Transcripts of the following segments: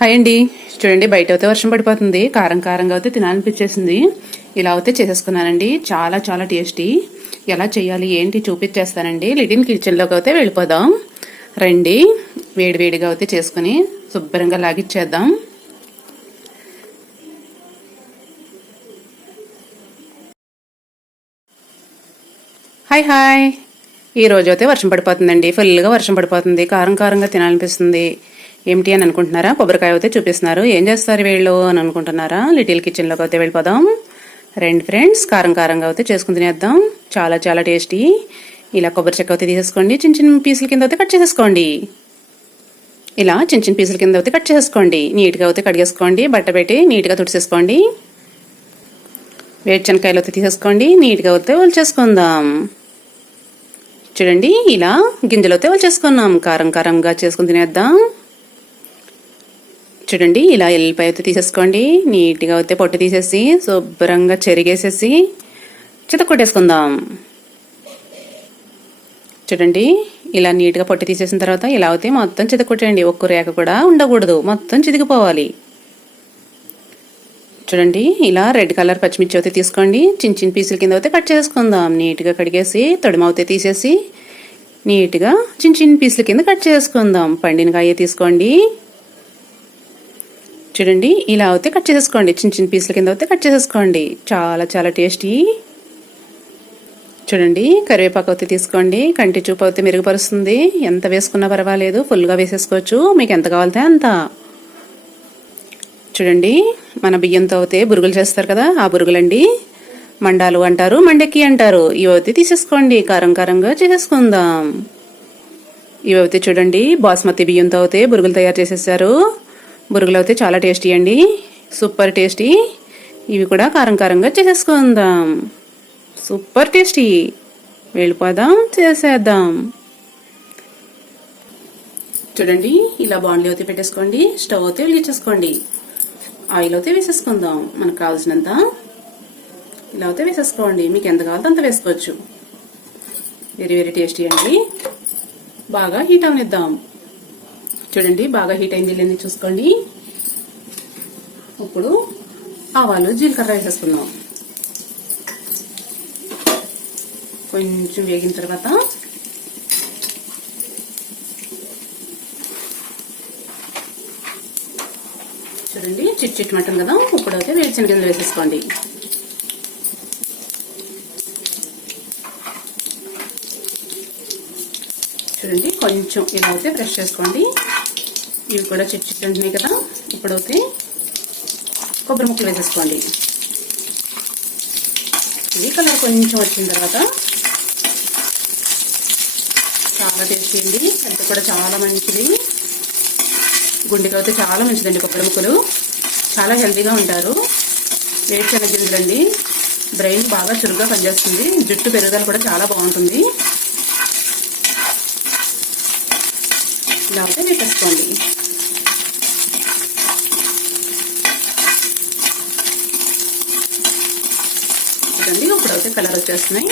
Hi అండి. చూడండి, బయట అయితే వర్షం పడిపోతుంది. కారం కారంగా అయితే తినాలనిపించేసింది. ఇలా అయితే చేసేసుకున్నానండి. చాలా చాలా టేస్టీ. ఎలా చేయాలి ఏంటి చూపించేస్తానండి. లిటిల్ కిచెన్లోకి అయితే వెళ్ళిపోదాం రండి. వేడివేడిగా అయితే చేసుకుని శుభ్రంగా లాగిచ్చేద్దాం. Hi hi. ఈ రోజు అయితే వర్షం పడిపోతుందండి. ఫుల్గా వర్షం పడిపోతుంది. కారం కారంగా తినాలనిపిస్తుంది. ఏమిటి అని అనుకుంటున్నారా? కొబ్బరికాయ అయితే చూపిస్తున్నారు. ఏం చేస్తారు వీళ్ళు అని అనుకుంటున్నారా? లిటిల్ కిచెన్లోకి అయితే వెళ్ళిపోదాం రండి ఫ్రెండ్స్. కారం కారంగా అయితే చేసుకుని తినేద్దాం. చాలా చాలా టేస్టీ. ఇలా కొబ్బరి చెక్క అయితే తీసేసుకోండి. చిన్న చిన్న పీసుల కింద అయితే కట్ చేసేసుకోండి. ఇలా చిన్న చిన్న పీసుల కింద అయితే కట్ చేసేసుకోండి. నీట్గా అయితే కడిగేసుకోండి. బట్ట పెట్టి నీట్గా తుడిసేసుకోండి. వేరుశనకాయలు అయితే తీసేసుకోండి. నీట్గా అయితే ఒలిచేసుకుందాం. చూడండి, ఇలా గింజలు అయితే ఒలిచేసుకున్నాం. కారం కారంగా చేసుకుని తినేద్దాం. చూడండి, ఇలా ఎల్లిపాయ అయితే తీసేసుకోండి. నీట్గా అయితే పొట్టు తీసేసి శుభ్రంగా చెరిగేసేసి చితకొట్టేసుకుందాం. చూడండి, ఇలా నీట్గా పొట్టు తీసేసిన తర్వాత ఇలా అయితే మొత్తం చితకొట్టండి. ఒక్క రేఖ కూడా ఉండకూడదు, మొత్తం చితికిపోవాలి. చూడండి, ఇలా రెడ్ కలర్ పచ్చిమిర్చి అయితే తీసుకోండి. చిన్న చిన్న పీసుల కింద అయితే కట్ చేసుకుందాం. నీట్గా కడిగేసి తొడిమవుతే తీసేసి నీట్గా చిన్న చిన్న పీసుల కింద కట్ చేసుకుందాం. పండిన కాయ తీసుకోండి. చూడండి, ఇలా అయితే కట్ చేసేసుకోండి. చిన్న చిన్న పీసుల కింద అయితే కట్ చేసేసుకోండి. చాలా చాలా టేస్టీ. చూడండి, కరివేపాకు అయితే తీసుకోండి. కంటి చూపు అయితే మెరుగుపరుస్తుంది. ఎంత వేసుకున్నా పర్వాలేదు, ఫుల్గా వేసేసుకోవచ్చు. మీకు ఎంత కావాలితే అంత. చూడండి, మన బియ్యంతో అయితే బురుగులు చేస్తారు కదా, ఆ బురుగులండి. మండాలు అంటారు, మండెక్కి అంటారు. ఇవైతే తీసేసుకోండి. కారం కారంగా చేసేసుకుందాం. ఇవైతే చూడండి, బాస్మతి బియ్యంతో అయితే బురుగులు తయారు చేసేసారు. బురుగులు అయితే చాలా టేస్టీ అండి, సూపర్ టేస్టీ. ఇవి కూడా కారం కారంగా చేసేసుకుందాం. Super tasty. వెళ్ళిపోదాం, చేసేద్దాం. చూడండి, ఇలా బాండ్లీ అయితే పెట్టేసుకోండి. స్టవ్ అయితే వెలిగించేసుకోండి. ఆయిల్ అయితే వేసేసుకుందాం. మనకు కావాల్సినంత ఇలా అయితే వేసేసుకోండి. మీకు ఎంత కావాలో అంత వేసుకోవచ్చు. వెరీ వెరీ టేస్టీ అండి. బాగా హీట్ అవనిద్దాం. చూడండి, బాగా హీట్ అయింది లేని చూసుకోండి. ఇప్పుడు ఆవాలు జీలకర్ర వేసేసుకుందాం. కొంచెం వేగిన తర్వాత చూడండి, చిట్ మటన్ కదా. ఇప్పుడైతే వేరుశనగలు వేసేసుకోండి. చూడండి, కొంచెం ఇలా అయితే ఫ్రెష్ చేసుకోండి. ఇవి కూడా చిట్ ఉంటున్నాయి కదా. ఇప్పుడైతే కొబ్బరి ముక్కలు వేసేసుకోండి. ఇది కలర్ కొంచెం వచ్చిన తర్వాత చాలా టేస్టీ అండి. హెల్త్ కూడా చాలా మంచిది. గుండెకి అయితే చాలా మంచిదండి కొబ్బరి ముక్కలు. చాలా హెల్తీగా ఉంటారు. వేరుశనగ గింజలండి, బ్రెయిన్ బాగా చురుగ్గా పనిచేస్తుంది. జుట్టు పెరుగుదల కూడా చాలా బాగుంటుంది. ఇలా అయితే వేసేసుకోండి. చూడండి, ఇప్పుడైతే కలర్ వచ్చేస్తున్నాయి.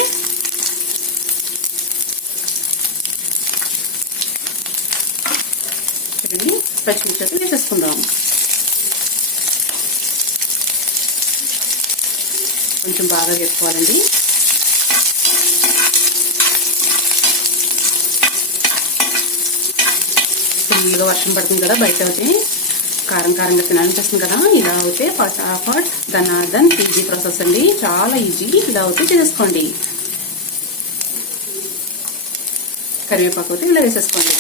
చూడండి, పచ్చిమిర్చి అయితే వేసేసుకుందాం. కొంచెం బాగా వేసుకోవాలండి. ఫుల్గా వర్షం పడుతుంది కదా, బయట అయితే కారం కారంగా తినాలనిపిస్తుంది కదా. ఇలా అయితే ఫటాఫట్ ధనార్దన్ ఈజీ ప్రాసెస్ అండి, చాలా ఈజీ. ఇలా అయితే చేసుకోండి. కరివేపాకు అయితే ఇలా వేసేసుకోండి.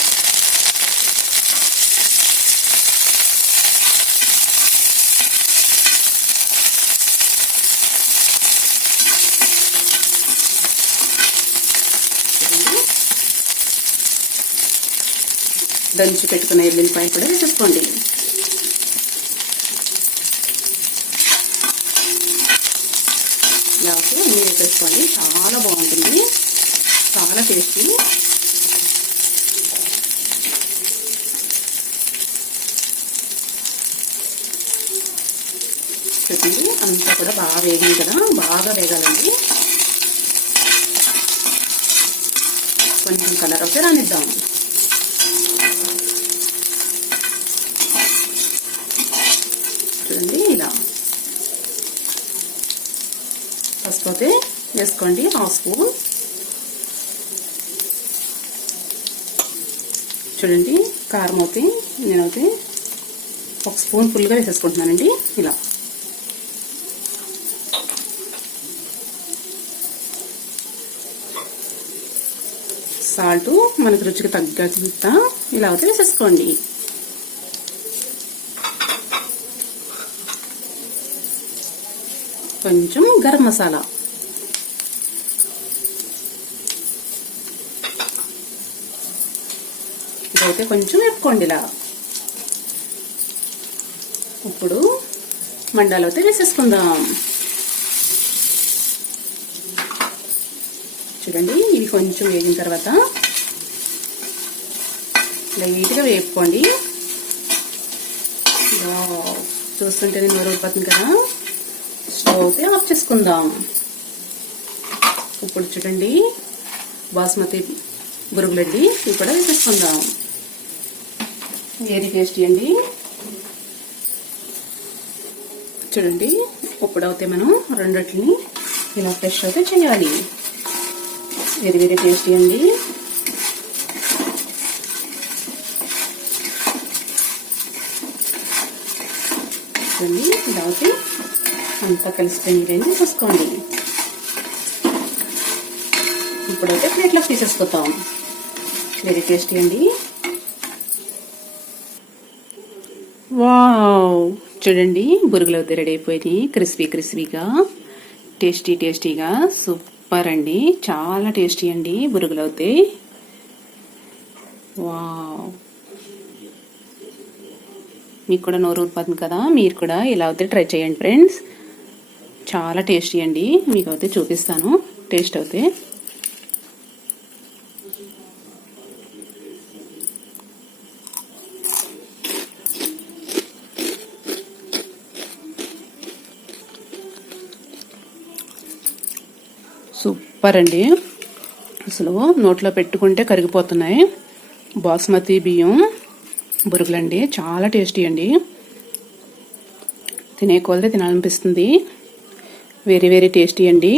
దంచి పెట్టుకున్న ఎల్లుల్లిపాయ కూడా వేసేసుకోండి. ఇలా అన్నీ వేసేసుకోండి. చాలా బాగుంటుంది, చాలా టేస్టీ. చూడండి, అంతా కూడా బాగా వేగింది కదా. బాగా వేగాలండి. కొంచెం కలర్ అయితే రానిద్దాం. పసుపు అయితే వేసుకోండి, 1/2 స్పూన్. చూడండి కారం అయితే నేనైతే 1 స్పూన్ ఫుల్గా వేసేసుకుంటున్నానండి. ఇలా సాల్ట్ మనకు రుచికి తగ్గట్ట ఇలా అయితే వేసేసుకోండి. కొంచెం గరం మసాలా, ఇదైతే కొంచెం వేపుకోండి ఇలా. ఇప్పుడు మండాలు అయితే వేసేసుకుందాం. చూడండి ఇవి కొంచెం వేగిన తర్వాత లైట్గా వేపుకోండి. చూస్తుంటేనే నోరు ఊడిపోతుంది కదా. స్టవ్ అయితే ఆఫ్ చేసుకుందాం. ఇప్పుడు చూడండి బాస్మతి బురుగులండి, ఇవి కూడా వేసేసుకుందాం. వెరీ టేస్టీ అండి. చూడండి ఇప్పుడైతే మనం రెండిటిని ఇలా ఫ్రెష్ అయితే చేయాలి. వెరీ వెరీ టేస్టీ అండి. చూడండి ఇలా అయితే అంతా కలిసిపోయింది చూసుకోండి. ఇప్పుడైతే ప్లేట్లోకి తీసేసుకుంటాం. వెరీ టేస్టీ అండి. వావ్, చూడండి బురుగులు అయితే రెడీ అయిపోయినాయి. క్రిస్పీగా టేస్టీగా సూపర్ అండి. చాలా టేస్టీ అండి బురుగులు అయితే. వావ్, మీకు కూడా నోరు ఊరిపోతుంది కదా. మీరు కూడా ఇలా అయితే ట్రై చేయండి ఫ్రెండ్స్. చాలా టేస్టీ అండి. మీకు అయితే చూపిస్తాను టేస్ట్ అయితే. సూపర్ అండి. అసలు నోట్లో పెట్టుకుంటే కరిగిపోతున్నాయి. బాస్మతి బియ్యం బురుగులండి, చాలా టేస్టీ అండి. తినే కొలది తినాలనిపిస్తుంది. వెరీ వెరీ టేస్టీ అండి.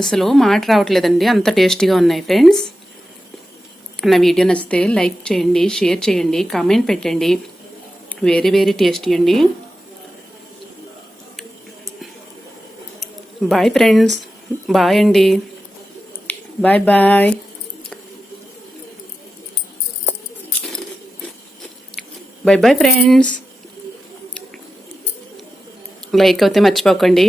అసలు మాట రావట్లేదండి, అంత టేస్టీగా ఉన్నాయి ఫ్రెండ్స్. నా వీడియో నచ్చితే లైక్ చేయండి, షేర్ చేయండి, కామెంట్ పెట్టండి. వెరీ వెరీ టేస్టీ అండి. బాయ్ ఫ్రెండ్స్, బాయ్ అండి, bye bye. Bye bye friends. Like అయితే మర్చిపోకండి.